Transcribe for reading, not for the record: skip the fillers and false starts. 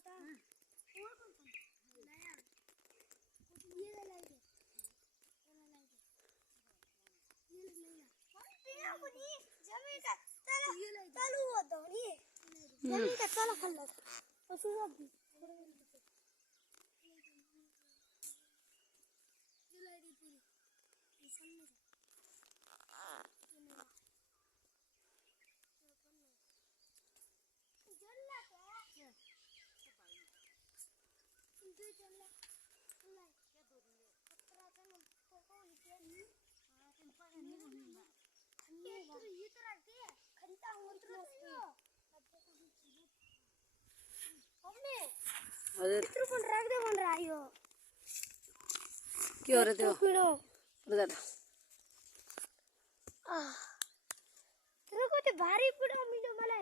आता और कौन सा नया ये लाइए ये नहीं कौन पिया कोनी जमीन का चालू होता नहीं जमीन का चालू कर लो पशु सब ये लाइए पूरी ये सामने क्यों रहते हो बता तेरे को तो भारी पड़ा मिलो मला